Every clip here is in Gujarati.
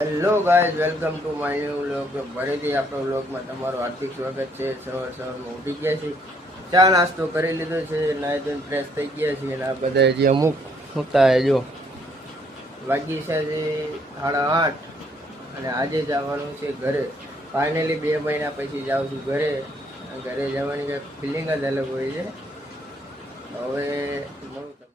Hello guys, welcome to my new vlog. ફરીથી આપણો વ્લોગમાં તમારું હાર્દિક સ્વાગત છે. સવારમાં ઉઠી ગયા છીએ, ચા નાસ્તો કરી લીધો છે, નાઈ ધોઈને ફ્રેશ થઈ ગયા છીએ. અને આ બધા જે અમુક સૂતા જો વાગી છે 8:30 અને આજે જવાનું છે ઘરે. ફાઇનલી 2 મહિના પછી જાઉં છું ઘરે. ઘરે જવાની કંઈક ફિલિંગ જ અલગ હોય છે. હવે મળું તમને.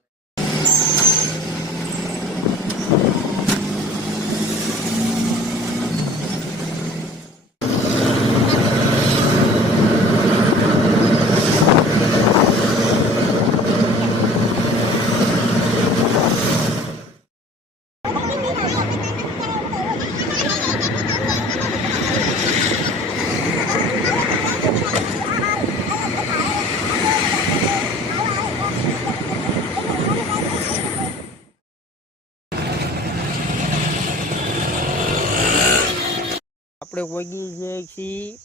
આપણે પહોંચી જઈએ છીએ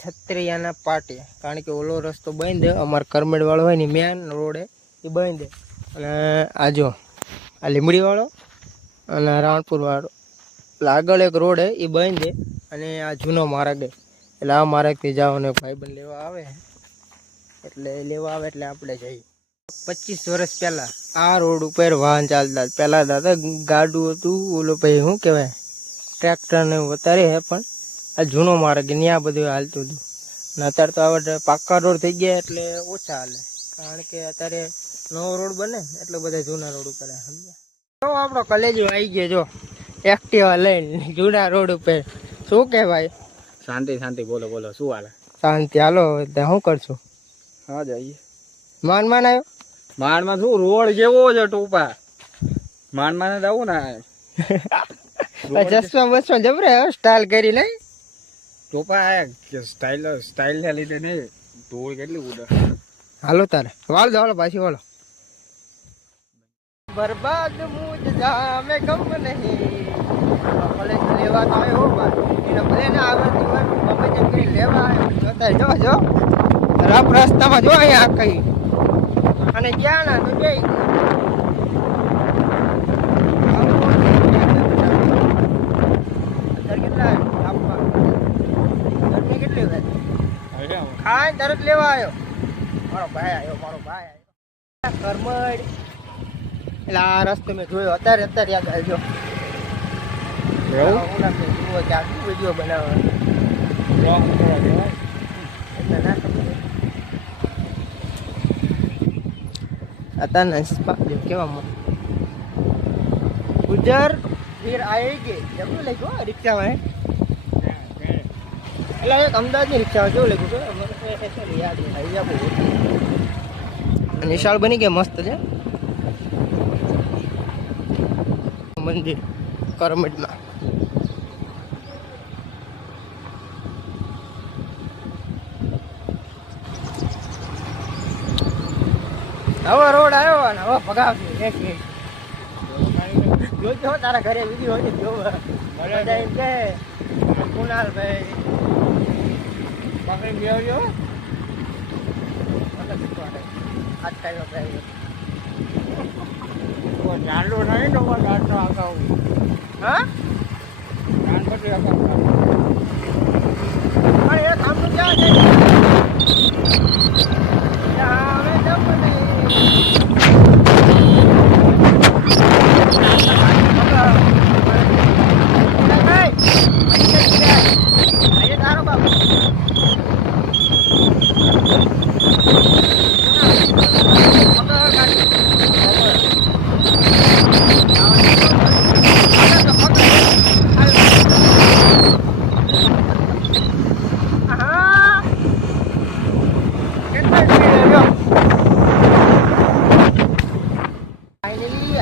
છત્રિયાના પાટે, કારણ કે ઓલો રસ્તો બંધ, અમારે કરમેડ વાળો હોય ને મેન રોડે એ બંધ. અને આજો આ લીમડી વાળો અને રાણપુર વાળો આગળ એક રોડ એ બંધ. અને આ જૂનો માર્ગ એટલે આ માર્ગથી જાઓ ને ભાઈબંધ લેવા આવે એટલે આપણે જઈએ. 25 વર્ષ પહેલા આ રોડ ઉપર વાહન ચાલતા. પહેલા દાદા ગાડું હતું, ઓલો ભાઈ શું કહેવાય ટ્રેક્ટર ને વધારે હે, પણ આ જૂનો માર્ગ ત્યાં બધું હાલતું હતું. અને અત્યારે તો આ પાક્કા રોડ થઈ ગયા એટલે ઓછા હાલે, કારણ કે અત્યારે નવો રોડ બને એટલે બધા જૂના રોડ ઉપર સમજ્યા. તો આપણો કલેજો આવી ગયો જો એક્ટિવા લઈને જૂના રોડ ઉપર. શું કે ભાઈ? શાંતિ બોલો શું હાલે? શાંતિ. હાલો ત્યાં શું કરશું? હા જઈએ. માન આવ્યો. માંડમાં શું રોડ જેવો છે ટોપા. માંડમાં જવું ને ચશ્મા બસમાં જબરે સ્ટાઇલ કરી નહીં ટોપા સ્ટાઇલ ને લીધે નહીં ધૂળ કેટલી ઉડે. હાલો તારે વાળ દો, હાલો પાછી વાળો. બરબાદ મુજ જામે ગમ નહીં ભલે લેવા તો આવ્યો ભાઈ, એને ભલે ના આવડતું હોય ગમે તેમ કરી લેવા આવ્યો. જોતા જો રફ રસ્તામાં જો અહીંયા કઈ અને ક્યાં ના તો જઈ ખાય તરત લેવા આવ્યો. મારો ભાઈ આવ્યો કરમડ. એટલે આ રસ્તો મેં જોયો અત્યારે યાદ આવજો. વિડીયો બનાવવા અત્યારે કેવા ગુજર ફિર આएगी જબરું લખ્યું રિક્ષામાં. એટલે એક અમદાવાદની રિક્ષા કેવું લખ્યું છે યાદ નિશાળ બની ગયા મસ્ત છે મંદિર કરમડમાં. હવે રોડ આવ્યો ને હવે ભગાવશે. જોજો તારા ઘરે વિડીયો હોય જો બધા એમ કે કુણાલભાઈ પકડી ગયો આજકાલનો ભાઈ જાણલો નહીં તો જાણતો આગાઉ. હા જાણપતિ આગાઉ પણ એ કામનું ક્યાં છે?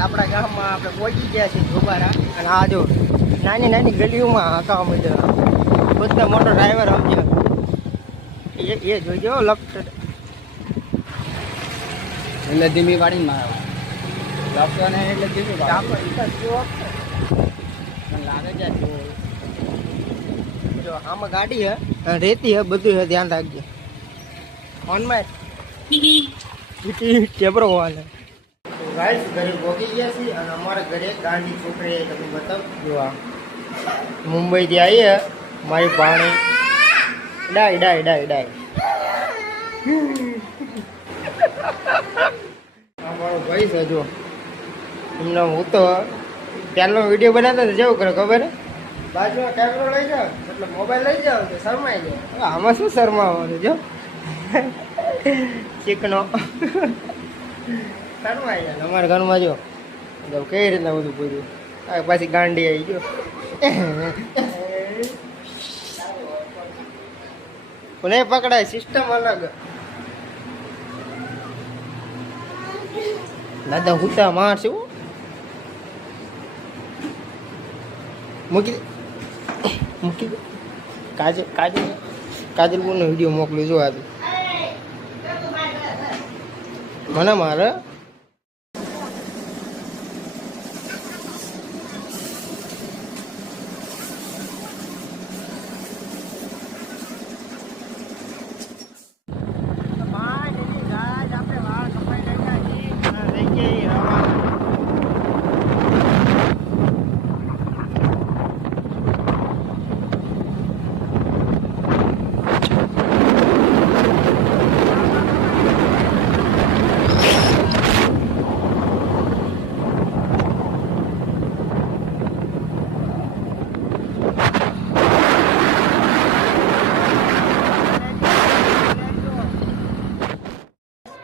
આપણા ગામમાં આપણે પહોંચી ગયા છીએ જોબારા. અને આ જો નાની ગલીઓમાં હકાવા મળ્યો બધા મોટો ડ્રાઈવર સમજ્યો એ જોઈજો લપટ એટલે ધીમી ગાડી મારો લપટો ને એટલે ધીમી લાગે છે. જો આમાં ગાડી હે રેતી હે બધું હે, ધ્યાન રાખજો. ઓનમાં કેબરો હોવાને ગાઈસ ઘરે પહોંચી ગયા છીએ. અને અમારા ઘરે ગાંડી છોકરી તમે બતાવ જો આ મુંબઈથી આવી મારી પાણી ડાય ડાય ડાય ડાય આ મારો ભાઈ છે જો એમને હું તો પહેલો વિડીયો બનાવતો તો જેવું કરે ખબર બાજુમાં કેમેરો લઈ જાઓ એટલે મોબાઈલ લઈ જાઓ તો શરમાઈ જાય આમાં શું શરમાવાનું જો ચીકણો શરમાઈ જાય અમારા ઘરમાં જો કઈ રીતના બધું પૂર્યું પાછી ગાંડી આવી ગયો નહીં પકડાય સિસ્ટમ અલગ દાદા હુટા મારશે મૂકી મૂકી કાજલ કાજલ કાજલ બોલનો વિડીયો મોકલું જો આજે મને મારે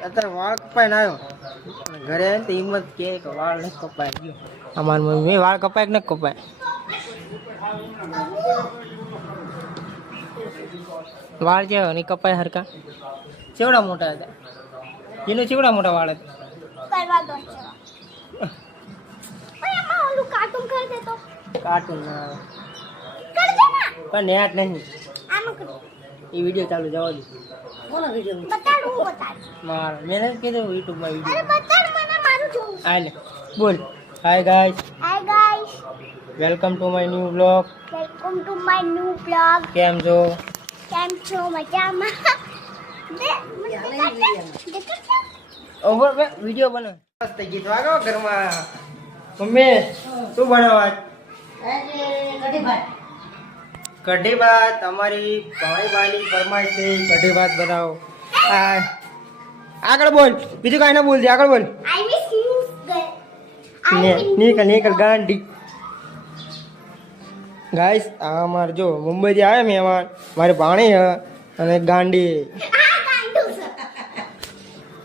અત્યારે વાળ કપાઈને આવ્યો ઘરે આવીને તો હિંમત કે વાળ નથી કપાય ગયો અમારી મમ્મી વાળ કપાય કે નથી કપાય વાળ છે નહીં કપાય હરકા ચેવડા મોટા હતા એનો ચેવડા મોટા વાળ હતા કાર્ટૂન પણ નેટ નહીં એ વિડીયો ચાલુ જવા દે મારો મેં નથી કીધું યુટ્યુબમાં વિડીયો હાલે બોલ hi guys welcome to my new blog કેમ છો મજામાં ઓવર વિડીયો બનાવ મસ્ત ગીત વાગો ઘરમાં મમ્મી શું બનાવવા કઢી ભાત અમારી ભાણી ફરમાઈશ છે કઢી ભાત બનાવો આગળ બોલ બીજું કાંઈ ના બોલતી આગળ બોલ નીકળ ગાંડી ગાઈસ આ અમારે જો મુંબઈથી આવે મહેમાન મારી ભાણી અને ગાંડી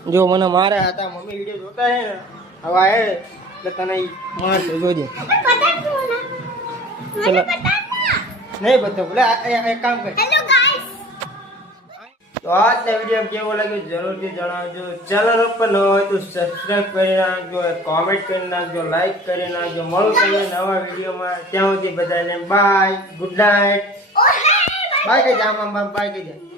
જો મને મારે હતા મમ્મી વિડીયો જોતા હે ને હવે આવે એટલે તને મારશે જોજે ચલો નહીં બતો બોલે એક કામ કર તો આજના વિડીયો કેવો લાગ્યો જરૂરથી જણાવજો ચેનલ ઉપર ન હોય તો સબસ્ક્રાઇબ કરી નાખજો કોમેન્ટ કરી નાખજો લાઈક કરી નાખજો મળું તમને નવા વિડીયોમાં ત્યાં સુધી બધાને બાય ગુડ નાઇટ બાય કહી જા બાય કહી જા